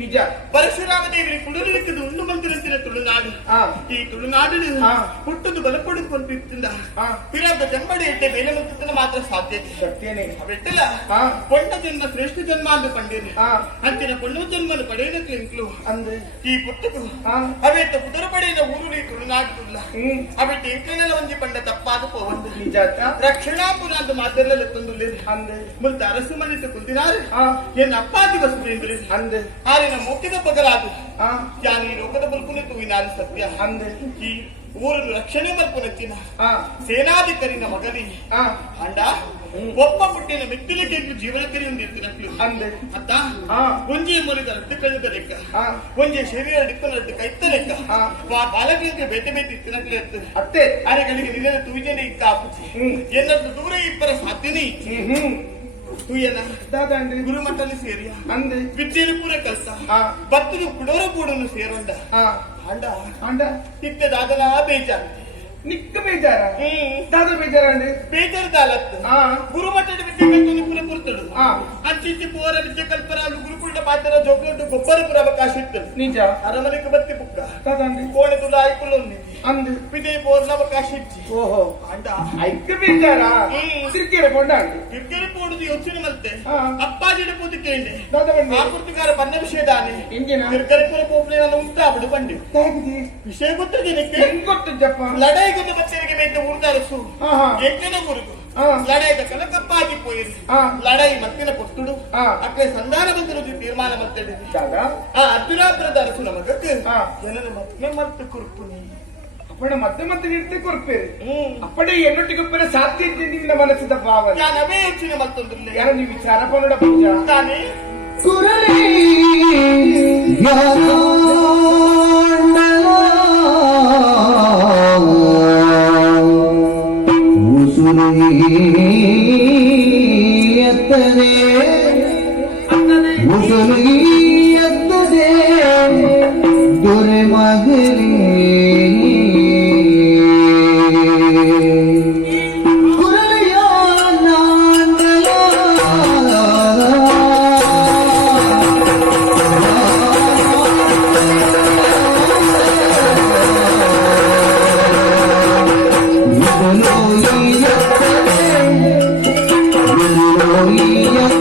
ನಿಜ ಪರಶುರಾಮ ದೇವರಿಗೆ ಕುಡುಲಿಕ್ಕದು ಉಂಡು ಮಂದಿರಂತಿನ ತುಳುನಾಡು ಈ ತುಳುನಾಡು ಹುಟ್ಟುದು ಬಲಪಡುಕೊಂತಿದ್ದ ಪಿರಾದ ಜನ್ಮಡಿ ಎಟ್ಟೆ ಬೇಲೆ ಮುತ್ತನ ಮಾತ್ರ ಸಾಧ್ಯತೆ ಸತ್ಯನೇ ಅವೆಟ್ಟಲ್ಲ ಪೊಂಡ ಜನ್ಮ ಶ್ರೇಷ್ಠ ಜನ್ಮ ಅಂದು ಪಂಡೇನೆ ಅಂತಿನ ಪೊಣ್ಣ ಜನ್ಮನು ಪಡೆಯಲಿಂಕ್ಲು ಅಂದ್ರೆ ಈ ಪುತ್ತಕು ಅವೆಟ್ಟ ಕುದುರ ಪಡೆಯದ ಊರು ಈ ತುಳುನಾಡುಲ್ಲ ಅವೆಟ್ಟ ಇಂಕ್ಲಿನೆಲ್ಲ ಒಂಜಿ ಪಂಡ ತಪ್ಪಾದ ಪೋವಂದು ನಿಜ ರಕ್ಷಣಾಪುರ ಅಂತ ಮಾತೆಲ್ಲ ತಂದುಳ್ಳಿ ಅಂದ್ರೆ ಮುಲ್ತ ಅರಸು ಮನಿತ ಕುಂದಿನಾರು ಎನ್ನ ಅಪ್ಪಾದಿ ವಸು ಅಂದ್ರೆ ಆರಿನ ಮುಖ್ಯದ ಬಗಲಾದು ಯಾನು ಈ ಲೋಕದ ಬಲ್ಪುನ ತೂವಿನಾರು ಸತ್ಯ ಅಂದ್ರೆ ಈ ಊರನ್ನು ರಕ್ಷಣೆ ಮಲ್ಪುನತ್ತಿನ ಸೇನಾಧಿಕಾರಿನ ಮಗನಿ ಅಂಡ ಒಬ್ಬ ಪುಟ್ಟಿನ ಮೆಟ್ಟಿಲಿಗೆ ಜೀವನಕರಿ ಹೊಂದಿರ್ತಿನಕ್ಲು ಅಂದ್ರೆ ಅತ್ತ ಒಂಜಿ ಮೂಲಿದ ರಟ್ಟು ಕಳೆದ ಲೆಕ್ಕ ಒಂಜಿ ಶರೀರ ಡಿಪ್ಪನ ರಟ್ಟು ಕೈತ್ತ ಲೆಕ್ಕ ಬಾಲಕಿಗೆ ಬೇಟೆ ಬೇಟೆ ಇತ್ತಿನಕ್ಲು ಎತ್ತು ಅತ್ತೆ ಅರೆಗಳಿಗೆ ನಿನ್ನ ತೂಜನೆ ಇತ್ತ ಆಪುಚಿ ಎನ್ನದ್ದು ದೂರ ಇಬ್ಬರ ಸಾಧ್ಯನೇ ಗುರು ಮಟ್ಟಲ್ಲಿ ಸೇರಿಯ ಅಂದ್ರೆ ವಿದ್ಯೆಯನ್ನು ಪೂರ ಕಲ್ಸ ಬತ್ತಲು ಕುಡೋರ ಕೂಡನ್ನು ಸೇರೋಂಡ ಅಂಡ ಇತ್ತ ದಾದಲ ಬೇಜಾರು ನಿಕ್ಕ ಬೇಜಾರ ದಾದ ಬೇಜಾರ ಅಂದ್ರೆ ಬೇಜಾರು ದಾಲತ್ ಗುರು ಮಟ್ಟದ ವಿದ್ಯೆ ಕಲ್ತು ಪೂರ ಪುರ್ತಳು ಅಂಚಿ ಪೋರ ವಿದ್ಯೆ ಕಲ್ಪನ ಗುರುಕುಂಡ ಪಾತ್ರ ಜೋಗ್ಲೊಂದು ಗೊಬ್ಬರ ಪುರ ಅವಕಾಶ ಇತ್ತು ನಿಜ ಅರಮನೆಗೆ ಬತ್ತಿ ಬುಕ್ಕ ಕೋಣೆ ತುಲ ಆಯ್ಕೊಳ್ಳೋ ಅಂದು ವಿಜಯ ಪೋರ್ನ ಅವಕಾಶ ಇಚ್ಚಿ ಓಹೋ ಅಂಡ ಐಕ್ಕ ಬೇಜಾರ ಕಿರ್ಕೆರೆ ಕೊಂಡಾಂಡು ಕಿರ್ಕೆರೆ ಪೋಡುದು ಯೋಚನೆ ಮಲ್ತೆ ಅಪ್ಪಾಜಿಡ ಪೂತಿ ಕೇಂಡೆ ಆಕೃತಿಗಾರ ಬನ್ನ ವಿಷಯದಾನೆ ಕಿರ್ಕೆರೆ ಪುರ ಪೋಪ್ಲೆ ನಾನು ಉಂಟಾಬಿಡು ಬಂಡಿ ವಿಷಯ ಗೊತ್ತ ಜನಕ್ಕೆ ಗೊತ್ತು ಜಪ್ಪ ಲಡಾಯಿ ಗೊತ್ತ ಬಚ್ಚರಿಗೆ ಬೇಂತ ಊರ್ದಾರಸು ಎಂಟನೇ ಊರಿಗೂ ಲಡಾಯಿದ ಕನಕಪ್ಪಾಗಿ ಪೋಯಿರಿ ಲಡಾಯಿ ಮತ್ತಿನ ಕೊಟ್ಟುಡು ಅಕ್ಕೆ ಸಂಧಾನ ಬಂದಿರು ತೀರ್ಮಾನ ಮತ್ತಡಿ ಅರ್ಜುನಾಪುರದ ಅರಸು ನಮಗಕ್ಕೆ ಜನರು ಮತ್ತೆ ಮತ್ತೆ ಕುರುಪುನಿ ಅಪ್ಪಣ ಮತ್ತೆ ಮತ್ತೆ ನಿಂತೆ ಕೊರ್ಪೇರಿ ಅಪ್ಪಡೆ ಎನ್ನೊಟ್ಟಿಗೊಬ್ಬರ ಸಾಧ್ಯ ನಿನ್ನ ಮನಸ್ಸಿದ ಭಾವನೆ ನಾನವೇ ಯೋಚನೆ ಮತ್ತೊಂದಿಲ್ಲ ಯಾರು ನೀವು ವಿಚಾರ ಪನ್ನಡ ಪೂಜಾ ತಾನೇ ಸುರಳಿ ಮುಸುಲಿಯತ್ತದೆ ದೊರೆ ಮಗಲೇ Oh,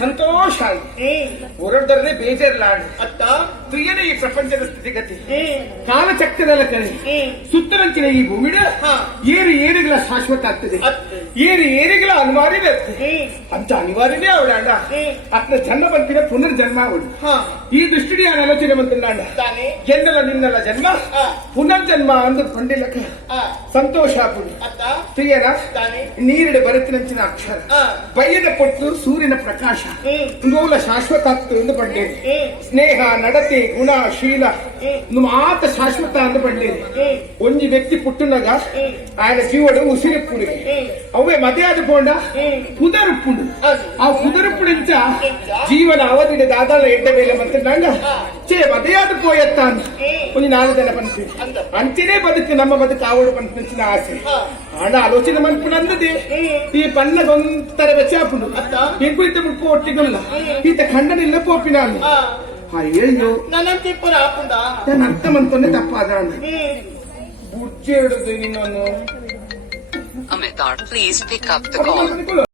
ಸಂತೋಷ ಆಯ್ತು. ಹೊರಡ್ರೆ ಬೇಜಾರಿಲ್ಲ ಅತ್ತ ತುಯ್ಯನೇ ಈ ಪ್ರಪಂಚದ ಸ್ಥಿತಿಗತಿ ಕಾಲಚಕ್ರದಲ್ಲ ಕರೆ ಸುತ್ತಲಂಚಿನ ಈ ಭೂಮಿಡ ಏರು ಏರಿಗಳ ಶಾಶ್ವತ ಆಗ್ತದೆ, ಏರು ಏರಿಗಳ ಅನಿವಾರ್ಯವೇ ಆಗ್ತದೆ. ಅಂತ ಅನಿವಾರ್ಯವೇ ಅವಳ ಅಣ್ಣ ಅತ್ನ ಜನ್ಮ ಬಂತಿನ ಪುನರ್ಜನ್ಮ ಅವಳು. ಈ ದೃಷ್ಟಿ ನಾನು ಆಲೋಚನೆ ಬಂತಿಲ್ಲ ಅಣ್ಣ, ಎನ್ನಲ ನಿನ್ನಲ ಜನ್ಮ ಪುನರ್ಜನ್ಮ ಅಂದು ಪಂಡಿಲಕ ಸಂತೋಷ ಆಗುದು. ತುಯ್ಯನ ನೀರಿಡ ಬರುತ್ತಿನಂಚಿನ ಅಕ್ಷರ ಬಯ್ಯದ ಪೊಟ್ಟು ಸೂರ್ಯನ ಪ್ರಕಾಶ ಮೂಲ ಶಾಶ್ವತ ಆಗ್ತು ಎಂದು ಪಂಡೇನೆ. ಸ್ನೇಹ ನಡತೆ ಗುಣ ಶೀಲ ಮಾತ ಶಾಶ್ವತ ಅಂದು ಪಂಡೇನೆ. ಒಂಜಿ ವ್ಯಕ್ತಿ ಪುಟ್ಟುನಗ ఆయన ಜೀವಡು ಉಸಿರಿಪ್ಪುಡಿಗೆ ಅವೇ ಮದುವೆ ಆದ ಪೋಂಡ ಕುದರುಪ್ಪುಡು. ಆ ಕುದರುಪ್ಪುಡಿಂಚ ಜೀವನ ಅವಧಿയുടെ ದಾದಾಳ ಎಡ್ಡ ಬೇಲೆ ಮತ್ತೆ ನಂಗ ಚೇ ಮದೆಯಾದ ಪೋಯತ್ತಾನು ಒಂದು 4 ಜನ ಪಂಚಿ ಅಂಚೆನೇ ಬದುಕು ನಮ್ಮ ಬದುಕು ಆವಡು ಪಂಚಿನ ಆಸೆ ಹಣ ಆಲೋಚನೆ ಮನ್ಪುನಂದದೆ ಈ ಪಣ್ಣಗೊಂತರ ಬೆಚ್ಚಾಪುಂಡು ಎಂಕು ಇಟ್ಟ ಮುಕ್ಕು ಒಟ್ಟಿಗಲ್ಲ ಈತ ಖಂಡನಿಲ್ಲ ಪೋಪಿ ನಾನು ಅಯ್ಯಯ್ಯೋ ನನ್ನಂತೆ ಪುರ ಆಪುಂಡ ನಾನು ಅರ್ಥ ಮಂತೊನ್ನೆ ತಪ್ಪಾದ ಬುಜ್ಜಿ ಹಿಡಿದು ನಿನ್ನನ್ನು Amitar, please pick up the call.